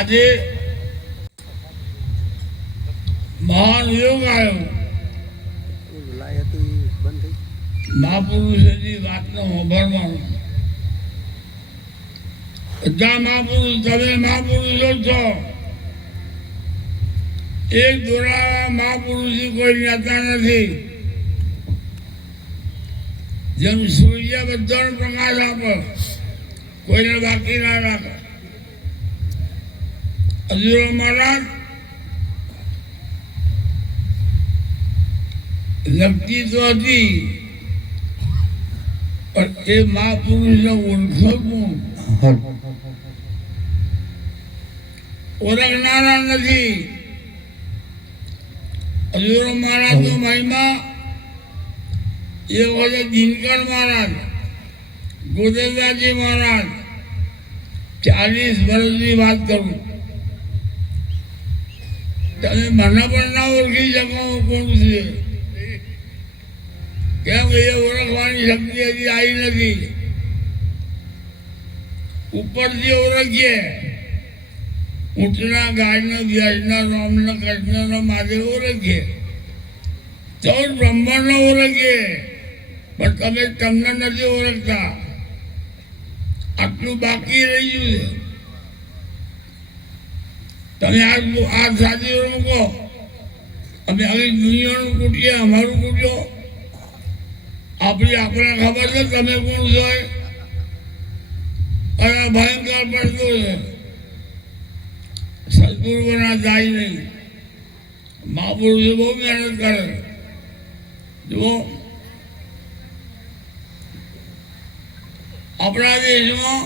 આજે મહાન યોગ આવ્યો મહાપુરુષોની વાતનો સાંભળવાનું. બધા મહાપુરુષ, તમે મહાપુરુષો છો. એક દોરાળા મહાપુરુષ કોઈ જ્ઞાતા નથી. જેમ સૂર્ય બધાનો પ્રકાશ આપે, કોઈને બાકી ના રાખે. હજુરો મહારાજ લગતી તો હતી, પણ એ મહાપુરુષને ઓળખો કોણ? ઓળખનારા નથી. હજુરો મહારાજનો મહિમા એ વખતે દિનકર મહારાજ, ગોદલદાસજી મહારાજ, 40 વર્ષની વાત કરું. તમે મને પણ ના ઓળખી શકો કોણ છે. કેમ એ ઓળખવાની શક્તિ હજી આવી નથી. ઉપરથી ઓળખીએ, ઊંટના, ગાયના, વ્યાસના, રામના, કૃષ્ણના, મહાદેવ ઓળખીએ, 14 બ્રહ્માંડનો ઓળખીએ, પણ તમે તમને નથી ઓળખતા. આટલું બાકી રહ્યું છે. તમે આ સાધીઓનું કહો, અમે આખી દુનિયાનું કૂટીએ, અમારું કૂટ્યો. આપણે ખબર છે તમે કોણ છો. અને ભયંકર પડતો છે. સદગુરુના જાય નહીં. મહાપુરુષો બહુ મહેનત કરે. જુઓ, આપણા દેશમાં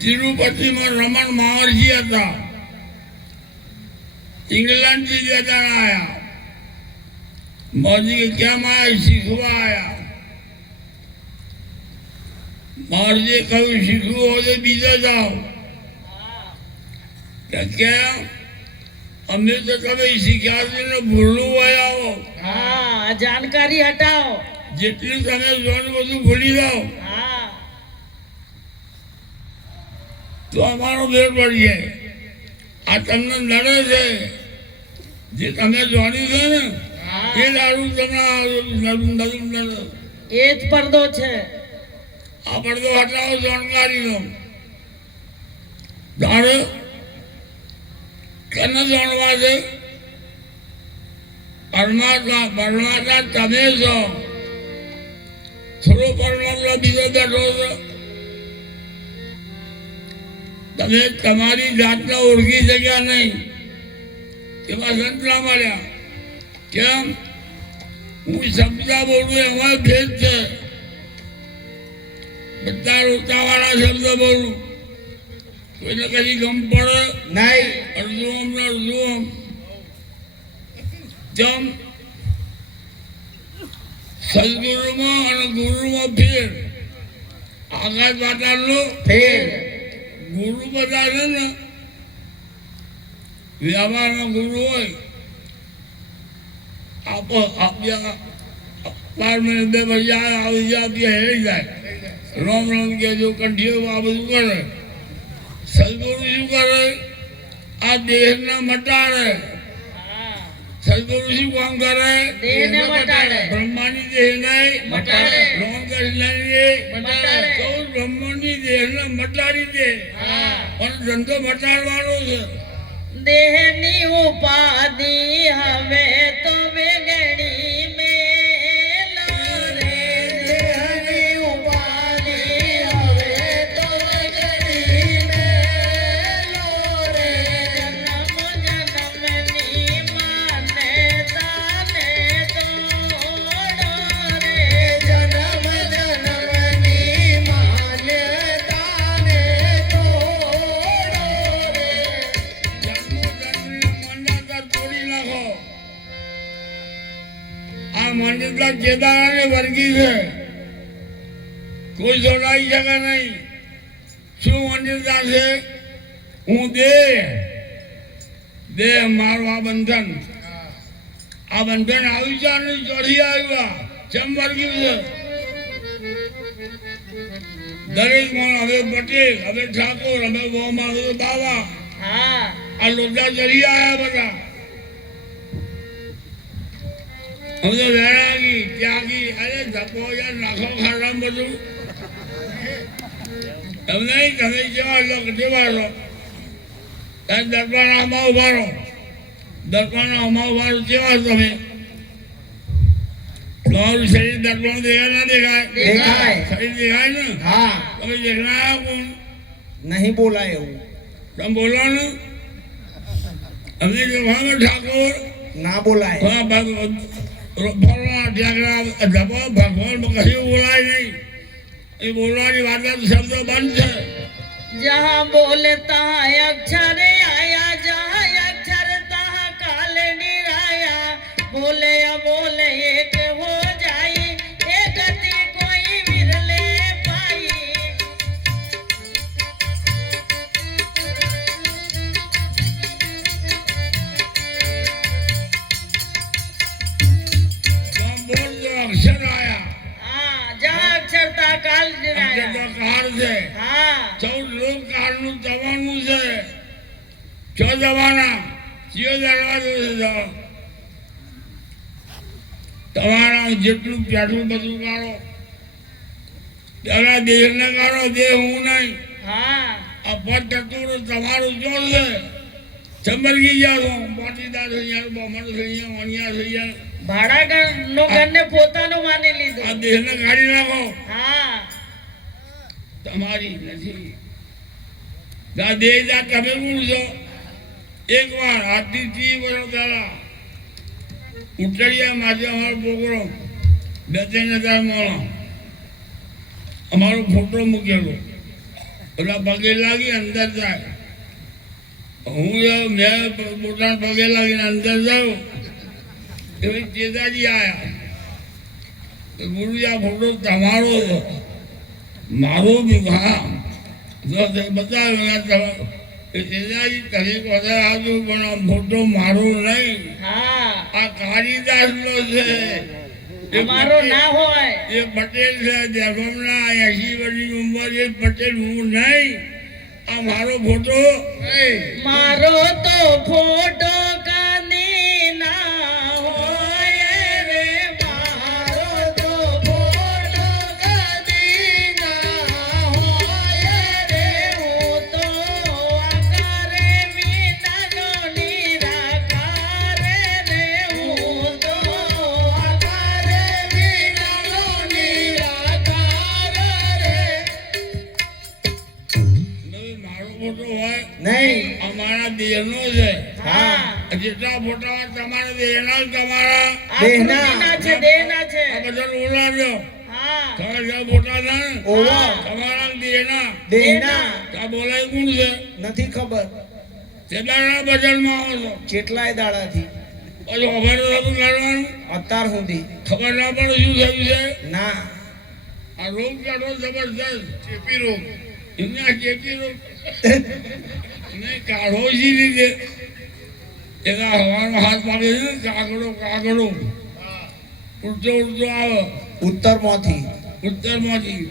તિરુપતિમાં રમણ મહર્ષિ હતા. ઇંગ્લેન્ડથી બે જણા આવ્યા. મહર્ષિ કેમ આવ્યા? શીખવા આવ્યા. મહર્ષિએ કહ્યું શીખવું હોય તો બીજા જાઓ. કેમ? અમે તો તમે શીખ્યા ભૂલવું હોય આવો. જાણકારી હટાવો. જેટલું તમે જોન બધું ભૂલી જાઓ તો અમારો ભેર પડી જાય. આ તમને નડે છે, જે તમે જોડી છે ને એ દારૂ તમને એ જ પડદો છે. આ પડદો હટાવો જાણકારીનો. જાણે કેને જાણવા છે? પરમાત્મા તમે છો. થોડો પરમાત્મા બીજો બેઠો છો. તમે તમારી જાતને ઓળખી શક્યા નહીં. એમાં સંતરા મળ્યા. કેમ? હું શબ્દ બોલું એમાં ભેદ છે. બધા રોતાવાળા શબ્દ બોલું, કોઈને કદી ગમ પડે નહીં. અડધું આમ ને અડધું આમ. જેમ સદગુરુમાં અને ગુરુમાં ફેર. આકાશ પાતાળનો ફેર. ગુરુ બધા છે ને વ્યવહારમાં ગુરુ હોય. આપ્યા 12 મિનિટ 2 પછી આવી જાય, હેરી જાય. રામ રામ કે જો કંઠીઓ આ બધું કરે. સદગુરુ શું કરે? આ દેહને મટાડે. સદગુરુ શું કામ કરે? દેહને મટાડે. બ્રહ્માની દેહને મટાડે. રામ કૃષ્ણની મટાડે. 14 બ્રહ્માંડની દેહને મટાડી દે. પણ ધંધો મટાડવાનો છે. દેહની ઉપાધિ હવે તો વેગડી મેલો રે. દેહની ઉપાધિ હવે તો વેગડી મેલો રે. જન્મ જન્મની માન્યતાને તોડો રે. જન્મ જન્મની માન્યતાને તોડો રે. માન્યતા કેદારાને વર્ગી છે. કોઈ જોડાઈ શકે નહીં. શું માન્યતા છે? હું દેહ મારું આ બંધન આવી છે અને ચઢી આવ્યા. કેમ વર્ગ્યું છે? દરેક માં હવે પટેલ, હવે ઠાકોર, હવે ગોમાં હવે બાવા, હા આ લોટા ચડી આયા બધા. હવે તો વૈરાગી, ત્યાગી, અરે ધક્કો યાર નાખો ખાડામાં બધું. એમ નહીં, તમે કેવા લો કેવા રહો, દરબારના આમાં ઉભા રહો, દરબારના આમાં ઉભા રહો કેવા તમે. તમારું શરીર દરબાર દેખાય ના દેખાય? દેખાય. શરીર દેખાય ને? હા તમે દેખનારા કોણ? નહીં બોલાય એવું તમે બોલો ને. અમને દેખાડો ઠાકોર. ના બોલાય ભગવાન કશું બોલાય નહીં. એ બોલવાની વાત શબ્દો બંધ છે. जहाँ बोले तहाँ अक्षर आया, जहाँ अक्षर तहाँ काल निराया। बोले या बोले एक हो जाई, एक गति कोई विरले पाई। जहाँ बोल जो अक्षर आया, हाँ जहाँ अक्षर तहाँ काल અક્ષર निराया। તો કાર છે. हाँ 14 લોક કાળનું જવાનું છે. 6 જવાના, 6 દરવાજો છે. તમારા જેટલું પેટલું બધું કાઢો, પેલા દેહને કાઢો, દેહ હું નહીં. हाँ આ પદ તત્વો તમારું જોર છે. ચંબરગી જાઓ, પાટીદાર થઈ ગયા, બમણ થઈ ગયા, વાણિયા થઈ ગયા. ભાડા નો ઘરને પોતાનો માની આ લીધું। દેહને કાઢી નાખો, હા તમારી નથી. આ દેહ જા તમે કોણ છો? એકવાર આજથી 30 વર્ષ પહેલા ઉટડિયા માથે અમારો છોકરો 2-3 હજાર મળો અમારો ફોટો મૂકેલો. પેલા પગે લાગી અંદર જાય. હું મેં પોતાના પગે લાગીને અંદર જાઉં. એવી ચેતાજી આવ્યા. ગુરુજી આ ફોટો તમારો હતો, મારો બી. હા બતાવ્યો એ ચેતાજી તમે બધા આવજો, પણ આ ફોટો મારો નહીં, હા આ કાળીદાસ નો છે. એ અમારો ના હોય। એ પટેલ છે દેવગમના 80 વર્ષની ઉંમર. એ પટેલ હું નહીં, આ મારો ફોટો નહીં. મારો તો ફોટો કાની ના હોય રે, મારો તો ફોટો કાની ના હોય રે। હું તો આકારે વિનાનો નિરાકાર રે, હું તો આકારે વિનાનો નિરાકાર રે। મારો ફોટો હોય નહીં અમારા દેહનો છે. હા જેટલા ફોટા હોય તમારા દેહના જ તમારા. દેહના છે, દેહના છે। આ બધા બોલાવજો. હા ખરા જે ફોટા છે ને ઓવા તમારા દેહના. દેહના આ બોલાય કોણ છે? નથી ખબર તેદાના બજારમાં આવો છો કેટલાય દાડાથી પછી ખબર નથી કરવાનું. અત્યાર સુધી ખબર ના પડે શું થયું છે. ના આ રોગ કાઢો જબરદસ્ત ચેપી રોગ. એમના ચેપી રોગ એને કાઢો જ રીતે. એના હવાનો હાથ પાડે છે ને, કાગડો કાગડો ઉડતો ઉડતો આવે ઉત્તરમાંથી ઉત્તરમાંથી.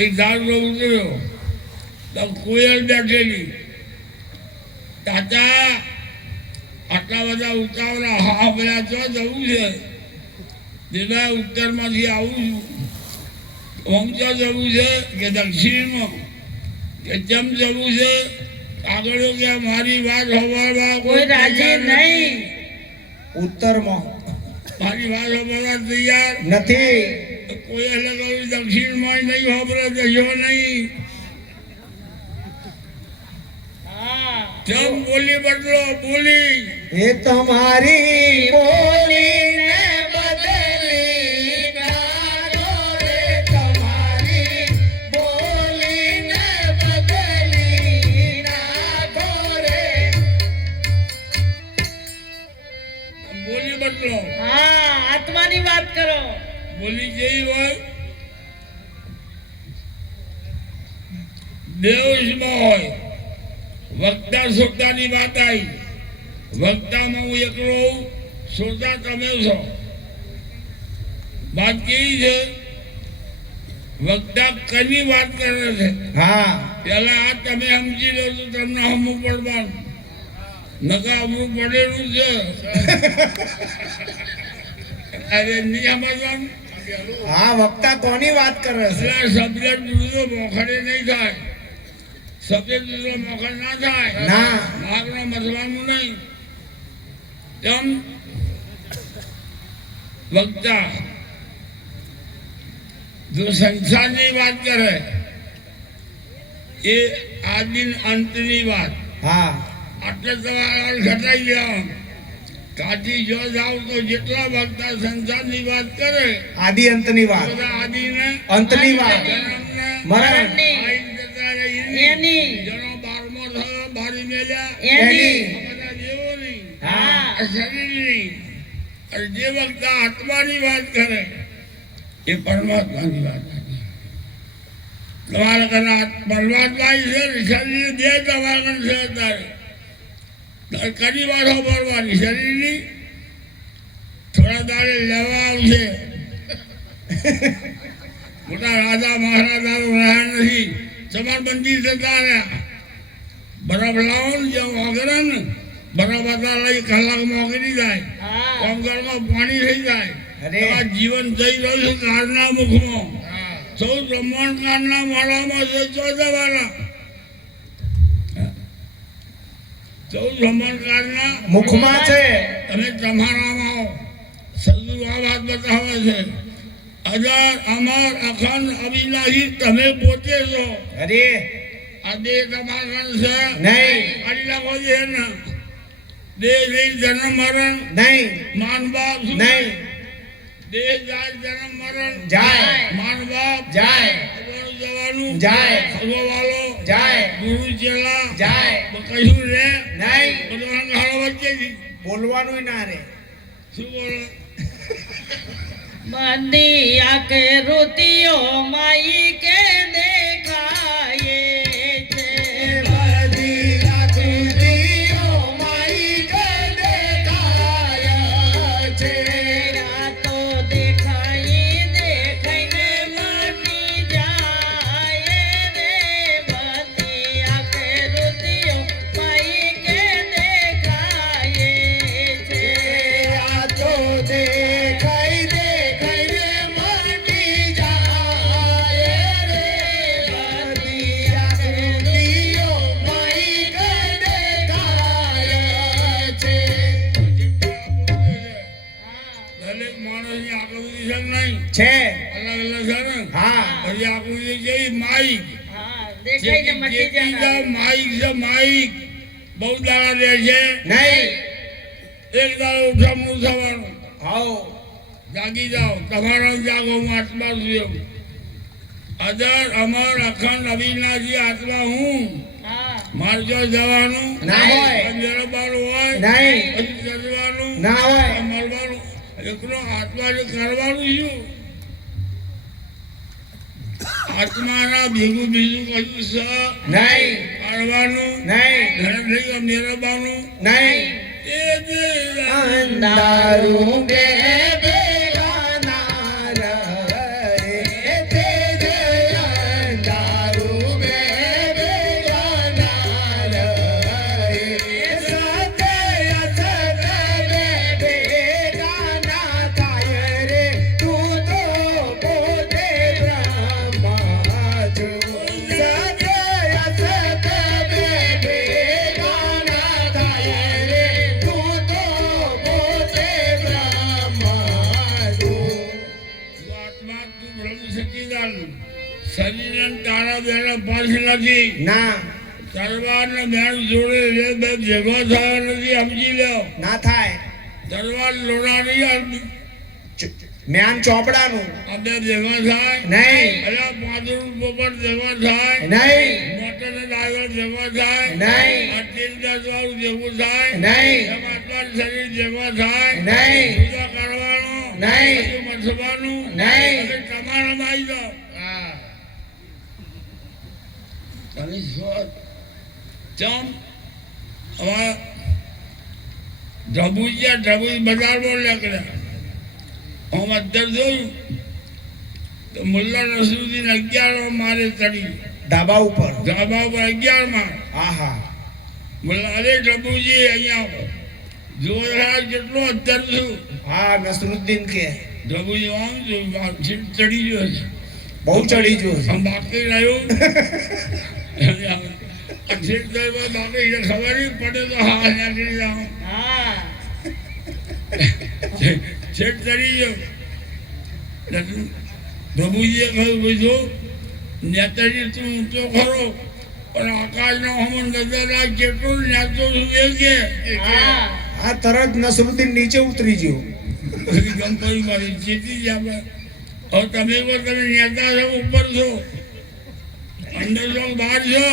એક ઝાડ પર ઉતર્યો તો કોયલ બેઠેલી. તાતા આટલા બધા ઉતાવળા, હા પેલા તો જવું છે, જેના ઉત્તરમાંથી આવું છું, ઊંચા જવું છે કે દક્ષિણમાં કે કેમ જવું છે? આગળ કે મારી વાત સાંભળવા કોઈ રાજી નહીં ઉત્તરમાં મારી વાત સાંભળવા તૈયાર નથી. કોઈ અલગ દક્ષિણમાં નહીં સાંભળે જશો નહીં. હા જેમ બોલી બદલો બોલી. એ તમારી બોલીને બદલી નાખો રે, તમારી બોલીને બદલી નાખો રે। બોલી બદલો. હા આત્માની વાત કરો। બોલી જેવી હોય દેવમાં હોય. વક્તા શ્રોતાની વાત આવી. વક્તામાં હું એકલો હોઉં, શ્રોતા તમે છો. વાત કેવી છે? વક્તા કની વાત કરે છે હા પેલા આ તમે સમજી લો તો તમને હમું પડવાનું નકા હમું પડેલું છે અરે નહીં સમજવાનું હા વક્તા કોની વાત કરે છે એટલે સબ્જેક્ટ દૂધો મોખડે નહીં થાય સબ્જેક્ટ દૂધો મોખડ ના થાય ના માગનો મસવાનું નહીં તેમ વક્તા જો સંસારની વાત કરે એ આદિન અંતની વાત હા આટલે તમારા ઘટાઈ લેવા કાઢી જો જાવ તો જેટલા વક્તા સંસારની વાત કરે આદિ અંતની વાત બધા આદિને અંતની વાત જન્મને મરણની આઈ જતા રહે એની. એની જેનો 12મો થયો બારી મેલ્યા એની આ બધા દેવોની હા આ શરીરની અને જે વક્તા આત્માની વાત કરે એ પરમાત્માની વાત કરે તમારા કદાચ પરમાત્મા છે ને શરીર બે તમારા છે અત્યારે કદી વાળો પડવાની શરીરની થોડા દાડે લેવા આવશે મોટા રાજા મહારાજા રહ્યા નથી જમાનબંધી થતા રહ્યા બરફ લાવો ને જેમ ઓગળે ને બરફ હતા લઈ કલાક મોકલી જાય હા કોમગરમાં પાણી થઈ જાય અરે. આ જીવન જઈ રહ્યું છે કાળના મુખમાં સૌ બ્રહ્માંડ કાળના માળામાં છે ચોદવાના ચૌદ બ્રહ્માંડ કાળના મુખમાં છે તમે તમારામાં આવો સદગુરુ આ વાત બતાવે છે અજર અમર અખંડ અવિનાશી તમે પોતે છો અરે આ દેહ તમારા છે નહીં કાઢી નાખો છે ને દેહ નહીં જન્મ મરણ નહીં માન બાપ શું નહીં દેહ જાય જન્મ મરણ જાય. માન બાપ જાય. આવવાનું જવાનું જાય. સગવાવાલો જાય. ગુરુ ચેલા જાય. કશું રે નહીં બધું હાલો વચ્ચેથી બોલવાનું ના રે શું બોલો બધી આકૃતિઓ માઈ કે દેખાય છે બધી આકૃતિઓ મારી કે દેખાય છે આ તો દેખાઈ દેખાઈને મટી જાય રે બધી આકૃતિઓ માઈ કે દેખાય છે આ તો દેખાય દેખાય મટી જાય રે બધી આકૃતિઓ મારી કે દેખાય છે દરેક માણસની આકૃતિ છે કે નહીં છે અલગ અલગ છે ને હા પછી આકૃતિ કેવી માઈક હા દેખાઈને મટી જાય માઈક છે માઈક બહુ દાડા રહે છે નહીં એક દાડો ઉઠામણું થવાનું આવો જાગી જાઓ તમારા જાગો હું આત્મા છું એમ અજર અમર અખંડ અવિનાશી આત્મા હું હા મારે જો જવાનું ના હોય. જરબાનું હોય નહીં. પછી જરવાનું ના હોય. મળવાનું એકલો આત્મા જે કરવાનું શું આત્માના ભેગું બીજું કશું છે નહીં પાડવાનું નહીં ઘરે થઈ મેળવવાનું નહીં એ જે અંધારું બે ભેગા ના રહે તે જે અંધારું બે ભેગા ના રહે સતે અસત બે ભેગા ના થાય રે તું તો પોતે બ્રહ્મા છો સતે અસત બે ભેગા ના થાય રે તું તો પોતે બ્રહ્મા છો આત્મા તું બ્રહ્મ સચ્ચિદાનંદ શરીર તારા બેના પાસ નથી ના તલવારને મેળ જોડે એ બે ભેગો થયો નથી સમજી લો ના થાય તલવાર લોડા નહીં જ્ઞાન ચોપડાનું આ બે ભેગા થાય નહીં અલા પાદરું પોપટ ભેગા થાય નહીં મોટર ને ડાયવર ભેગા થાય નહીં. આ તેલ દસવાળું ભેગું થાય નહીં. એમ આત્માનું શરીર ભેગા થાય નહીં. પૂજા કરવાનું નહીં. પછી મથવાનું નહીં. પછી તમારામાં આવી જાઓ તમે શું ચમ હવે ઢબુજી બજારમાં નીકળ્યા હું અત્યારે જોયું તો મુલ્લા નસરુદ્દીન 11 મારે ચડી ધાબા ઉપર ધાબા પર 11 માં આહા મુલ્લા અરે પ્રભુજી અહીંયા જોયા કેટલો અત્યાર છું હા નસરુદ્દીન કે પ્રભુજી આમ છું ચડી ગયો છે બહુ ચડી ગયો છે આમ બાકી રહ્યું અક્ષર બાકી ખબર નહીં પડે તો હા નાખી જાઉં હા છેક ચડી ગયો પ્રભુજીએ કહ્યું બીજું નેતાજી તું ઊંચો ખરો પણ આકાશનો હમણ નજર રાખ કેટલું નેતો છું એ કે હા આ તરત નસરુદ્દીન નીચે ઉતરી ગયો ગંપાઈ મારી ચેતી જ આપણે હવે તમે નેતા છો ઉપર છો અંદર છો બહાર છો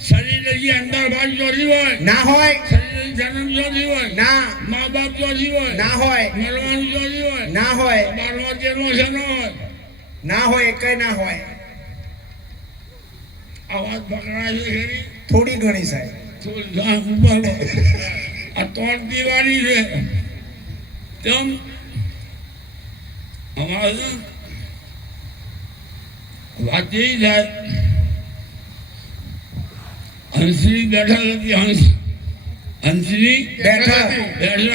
શરીર હજી અંદર બહાર ચોરી હોય ના હોય શરીર જન્મ ચોરી હોય ના મા બાપ ચોરી હોય ના હોય મરવાનું ચોરી હોય ના હોય 12 13 છે ન હોય ના હોય એકય ના હોય આ વાત પકડાય છે ખરી થોડી ઘણી સાહેબ થોડી ઘાસ ઉપર આ 3 દિવાળી છે તેમ અમારે વાત એ થાય હંસની બેઠક હતી હંસની બેઠક બેઠક